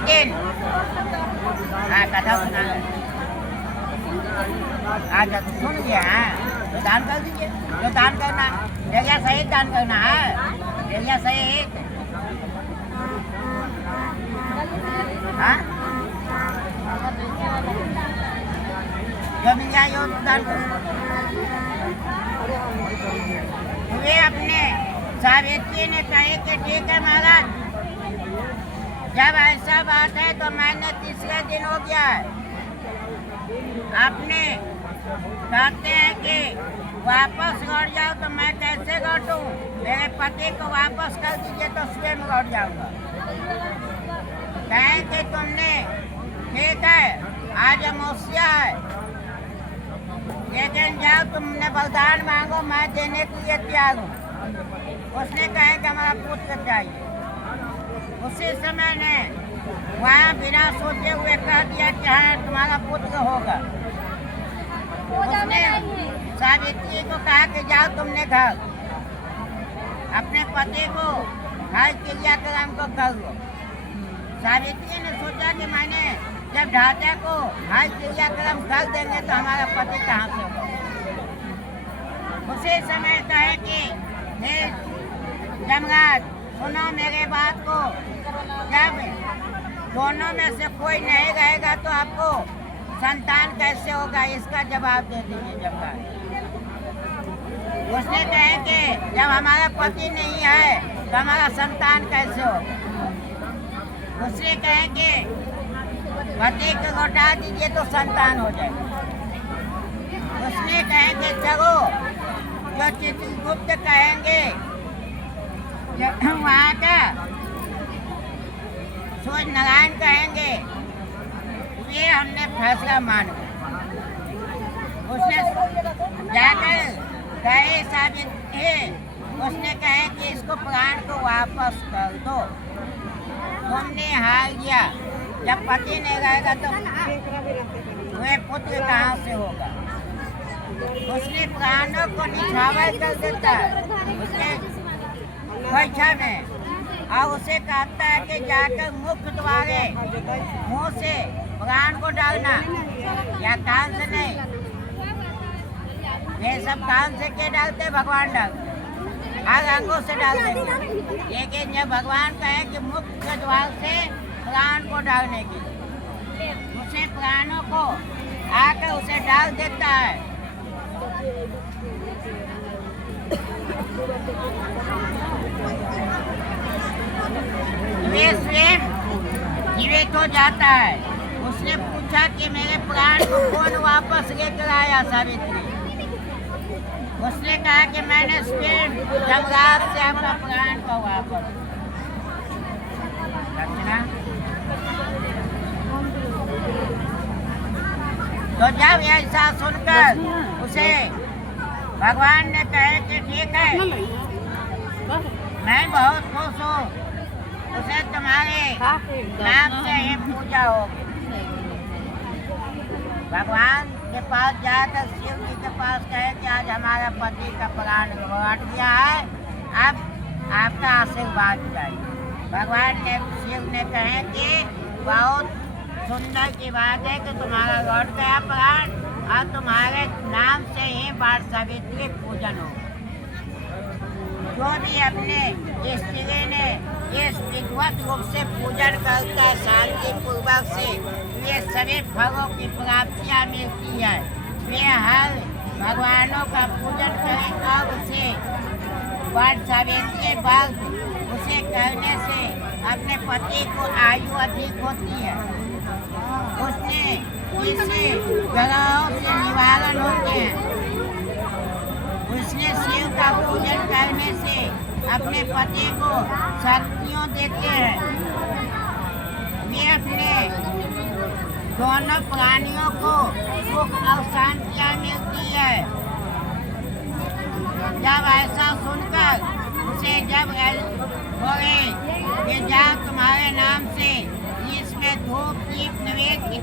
दिन कथा सुना आज सुन गया तो दान कर दीजिए। जो दान करना डेलिया सहित दान करना है, डेलिया सहित। हाँ जो मिल जाए वो दान करो। वे अपने सावित्री ने कहे कि ठीक है महाराज, जब ऐसा बात है तो मैंने तीसरे दिन हो गया है, आपने कहते हैं कि वापस लौट जाओ तो मैं कैसे लौटूं? मेरे पति को वापस कर दीजिए तो स्वयं लौट जाऊंगा। कहें कि तुमने ठीक है आज अमावस्या है, लेकिन जाओ तुमने वरदान मांगो, मैं देने के लिए तैयार हूँ। उसने कहा कि हमारा पुत्र चाहिए। उसी समय ने वहाँ बिना सोचे हुए कह दिया कि हाँ तुम्हारा पुत्र होगा। उसने सावित्री को कहा कि जाओ तुमने घर अपने पति को हर क्रियाक्रम को कर लो। सावित्री ने सोचा कि मैंने जब ढांचा को हर क्रियाक्रम कर देंगे तो हमारा पति कहाँ से होगा। उसी समय कहे कि हे जमराज सुनो मेरे बात को, जब दोनों में से कोई नहीं रहेगा तो आपको संतान कैसे होगा, इसका जवाब दे दीजिए जमराज। उसने कहे कि जब हमारा पति नहीं है तो हमारा संतान कैसे होगा। उसने कहे कि पति को लौटा दीजिए तो संतान हो जाएगा। उसने कहे कि चलो जो चित्रगुप्त कहेंगे वहाँ का सूर्य नारायण कहेंगे, ये हमने फैसला मान लिया। उसने जाकर कहे सावित्री, उसने कहे कि इसको प्राण को वापस कर दो, तुमने हार गया। जब पति नहीं रहेगा तो वह पुत्र कहाँ से होगा। उसने प्राणों को निछावर कर देता है उसके बैठा में, और उसे कहता है कि जाकर मुख्य द्वारे मुंह से प्राण को डालना, या कान से नहीं। ये सब कान से क्या डालते भगवान डालते, हर अंगों से डालते। लेकिन जब भगवान कहे कि मुख्य द्वार से प्राण को डालने के लिए, उसे प्राणों को आकर उसे डाल देता है। वे स्वयं जीवित हो जाता है। उसने पूछा कि मेरे प्राण को कौन वापस लेकर आया सावित्री। उसने कहा कि मैंने स्वयं जमराज से अपना प्राण को वापस। तो जब ऐसा सुनकर उसे भगवान ने कहे कि ठीक है मैं बहुत खुश हूँ, उसे तुम्हारे नाम से ही पूजा होगी। भगवान के पास जाकर शिव जी के पास कहे कि आज हमारा पति का प्राण लौट गया है, अब आपका आशीर्वाद चाहिए। भगवान ने शिव ने कहे कि बहुत सुंदर की बात है कि तुम्हारा लौट गया प्राण, और तुम्हारे नाम से ही बार सावित्री पूजन हो। जो भी अपने स्त्री ने इस विधिवत रूप से पूजन करता है शांति पूर्वक से, ये सभी फलों की प्राप्तियाँ मिलती है। वे हर भगवानों का पूजन करें और उसे बार सावित्री व्रत उसे करने से अपने पति को आयु अधिक होती है। उसने इससे ग्रहों से निवारण होते हैं। उसने शिव का पूजन करने से अपने पति को शक्तियों देते हैं। वे अपने दोनों प्राणियों को सुख और शांतियाँ मिलती है। जब ऐसा सुनकर उसे जब बोले कि जाओ तुम्हारे नाम से इसमें धूप दीप नैवेद्य